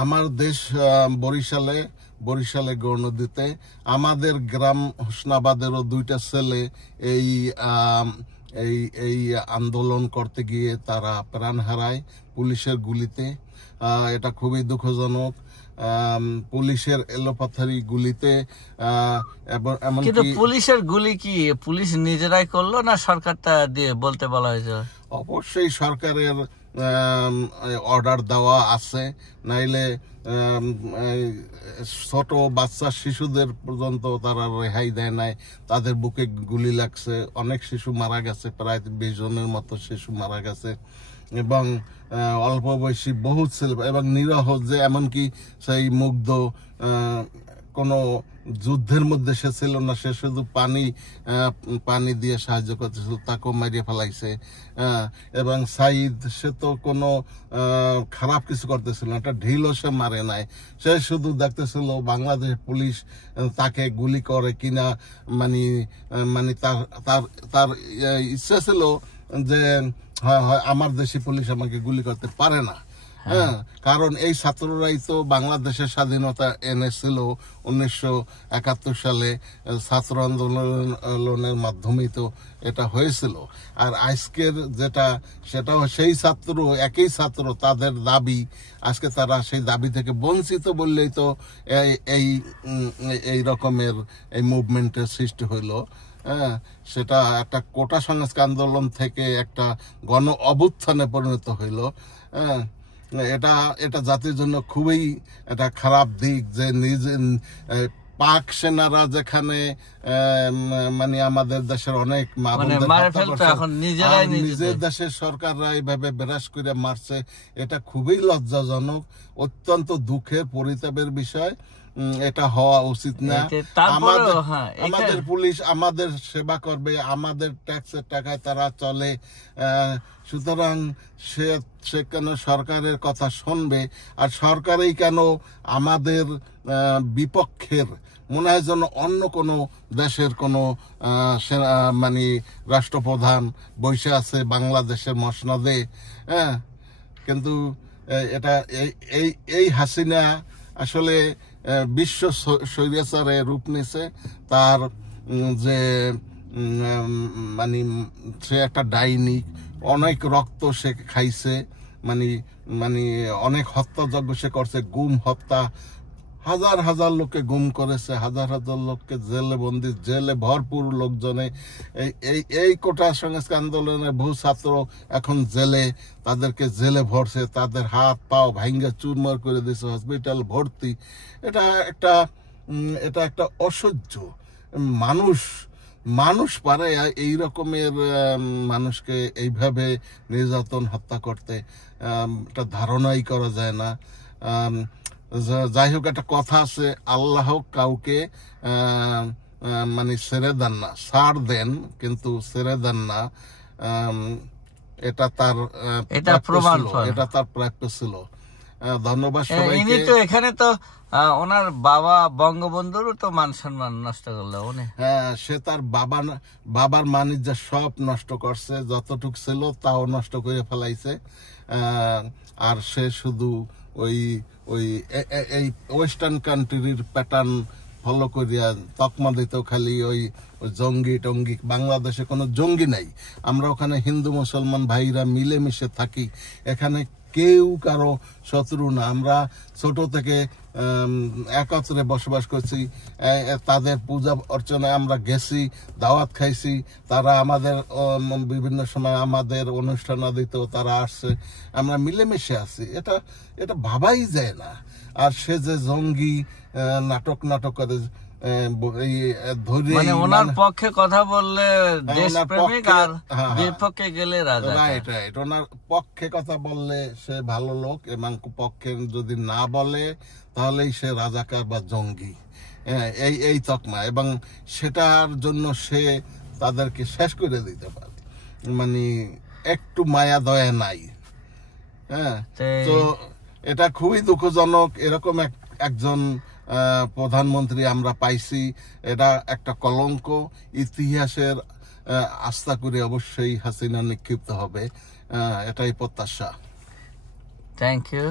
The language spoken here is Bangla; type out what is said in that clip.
আমার দেশ বরিশালে গৌরনদীতে আমাদের গ্রাম হোসনাবাদেরও 2টা ছেলে এই এই এই আন্দোলন করতে গিয়ে তারা প্রাণ হারায় পুলিশের গুলিতে। এটা খুবই দুঃখজনক। পুলিশের এলোপাথারি গুলিতে এমনকি পুলিশের গুলি কি পুলিশ নিজেরাই করলো না সরকারটা দিয়ে বলতে বলা হয়েছে? অবশ্যই সরকারের অর্ডার দেওয়া আছে, নাইলে ছোট বাচ্চা শিশুদের পর্যন্ত তারা রেহাই দেয় নাই। তাদের বুকে গুলি লাগছে, অনেক শিশু মারা গেছে, প্রায় 20 জনের মতো শিশু মারা গেছে এবং অল্প বয়সী বহু ছেলে এবং নিরহ, যে এমনকি সেই মুগ্ধ কোনো যুদ্ধের মধ্যে সে ছিল না, সে শুধু পানি দিয়ে সাহায্য করতেছিল, তাকেও মারিয়ে ফেলাইছে। এবং সাইদ, সে তো কোনো খারাপ কিছু করতেছিল না, একটা ঢিলও সে মারে নাই, সে শুধু দেখতেছিল বাংলাদেশ পুলিশ তাকে গুলি করে কিনা। মানে তার ইচ্ছা ছিল যে হয় আমার দেশি পুলিশ আমাকে গুলি করতে পারে না। হ্যাঁ, কারণ এই ছাত্ররাই তো বাংলাদেশের স্বাধীনতা এনেছিল 1971 সালে। ছাত্র আন্দোলনের মাধ্যমেই তো এটা হয়েছিল। আর আজকের সেটাও সেই একই ছাত্র, তাদের দাবি, আজকে তারা সেই দাবি থেকে বঞ্চিত বললেই তো এই রকমের এই মুভমেন্টের সৃষ্টি হইলো। হ্যাঁ, সেটা একটা কোটা সংস্কার আন্দোলন থেকে একটা গণ অভ্যুত্থানে পরিণত হইল। হ্যাঁ, এটা জাতির জন্য খুবই একটা খারাপ দিক যে পাক সেনারা যেখানে আমাদের দেশের অনেক নিজের দেশের সরকাররা এইভাবে বিরাজ করে মারছে, এটা খুবই লজ্জাজনক, অত্যন্ত দুঃখের পরিতাপের বিষয়। এটা হওয়া উচিত না। আমাদের পুলিশ আমাদের সেবা করবে, আমাদের ট্যাক্সের টাকায় তারা চলে, সুতরাং সে কেন সরকারের কথা শুনবে? আর সরকারই কেন আমাদের বিপক্ষের? মনে হয় যেন অন্য কোনো দেশের কোনো রাষ্ট্রপ্রধান বসে আছে বাংলাদেশের মসনদে। হ্যাঁ, কিন্তু এটা এই হাসিনা আসলে বিশ্ব স্বৈরাচারে রূপ নিছে। তার যে সে একটা ডাইনি, অনেক রক্ত সে খাইছে, অনেক হত্যাযজ্ঞ সে করছে, গুম হত্যা, হাজার হাজার লোককে গুম করেছে, হাজার হাজার লোককে জেলে বন্দি, জেলে ভরপুর লোকজনে। এই কোটা সংস্কার আন্দোলনের বহু ছাত্র এখন জেলে, তাদেরকে জেলে ভরছে, তাদের হাত পাও ভাঙ্গা চুরমার করে দিয়েছে, হসপিটাল ভর্তি। এটা একটা অসহ্য। মানুষ পারে এই রকমের মানুষকে এইভাবে নির্যাতন হত্যা করতে? এটা ধারণাই করা যায় না। যাই হোক, একটা কথা আছে, আল্লাহ কাউকে ছেড়ে দেন না, ছাড় দেন কিন্তু ছেড়ে দেন না। এটা তার প্রাপ্য ছিল। ধন্যবাদ সবাইকে। তো এখানে তো ওনার বাবা বঙ্গবন্ধুরও তো মান সম্মান নষ্ট করলো উনি। হ্যাঁ, সে তার বাবার বাণিজ্য সব নষ্ট করছে, যতটুক ছিল তাও নষ্ট করে ফেলাইছে। আর সে শুধু ওই এই ওয়েস্টার্ন কান্ট্রির প্যাটার্ন ফলো করিয়া তকমা দিত, খালি ওই জঙ্গি টঙ্গি। বাংলাদেশে কোনো জঙ্গি নাই, আমরা ওখানে হিন্দু মুসলমান ভাইরা মিলেমিশে থাকি, এখানে কেউ কারো শত্রু না। আমরা ছোট থেকে একত্রে বসবাস করছি, তাদের পূজা অর্চনায় আমরা গেছি, দাওয়াত খাইছি, তারা আমাদের বিভিন্ন সময় আমাদের অনুষ্ঠান দিত, তারা আসছে, আমরা মিলেমিশে আছি। এটা ভাবাই যায় না। আর সে যে জঙ্গি নাটক করে ওনার পক্ষে কথা বললে দেশপ্রেমিক, আর বিপক্ষে গেলে রাইট। ওনার পক্ষে কথা বললে সে ভালো লোক, এবং পক্ষে যদি না বলে তাহলেই সে রাজাকার বা জঙ্গি। এই তকমা, এবং সেটার জন্য সে তাদেরকে শেষ করে দিতে পারে, একটু মায়া দয়া নাই। হ্যাঁ, তো এটা খুবই দুঃখজনক। এরকম একজন প্রধানমন্ত্রী আমরা পাইছি, এটা একটা কলঙ্ক। ইতিহাসের আস্থা করে অবশ্যই হাসিনা নিক্ষিপ্ত হবে, এটাই প্রত্যাশা। Thank you.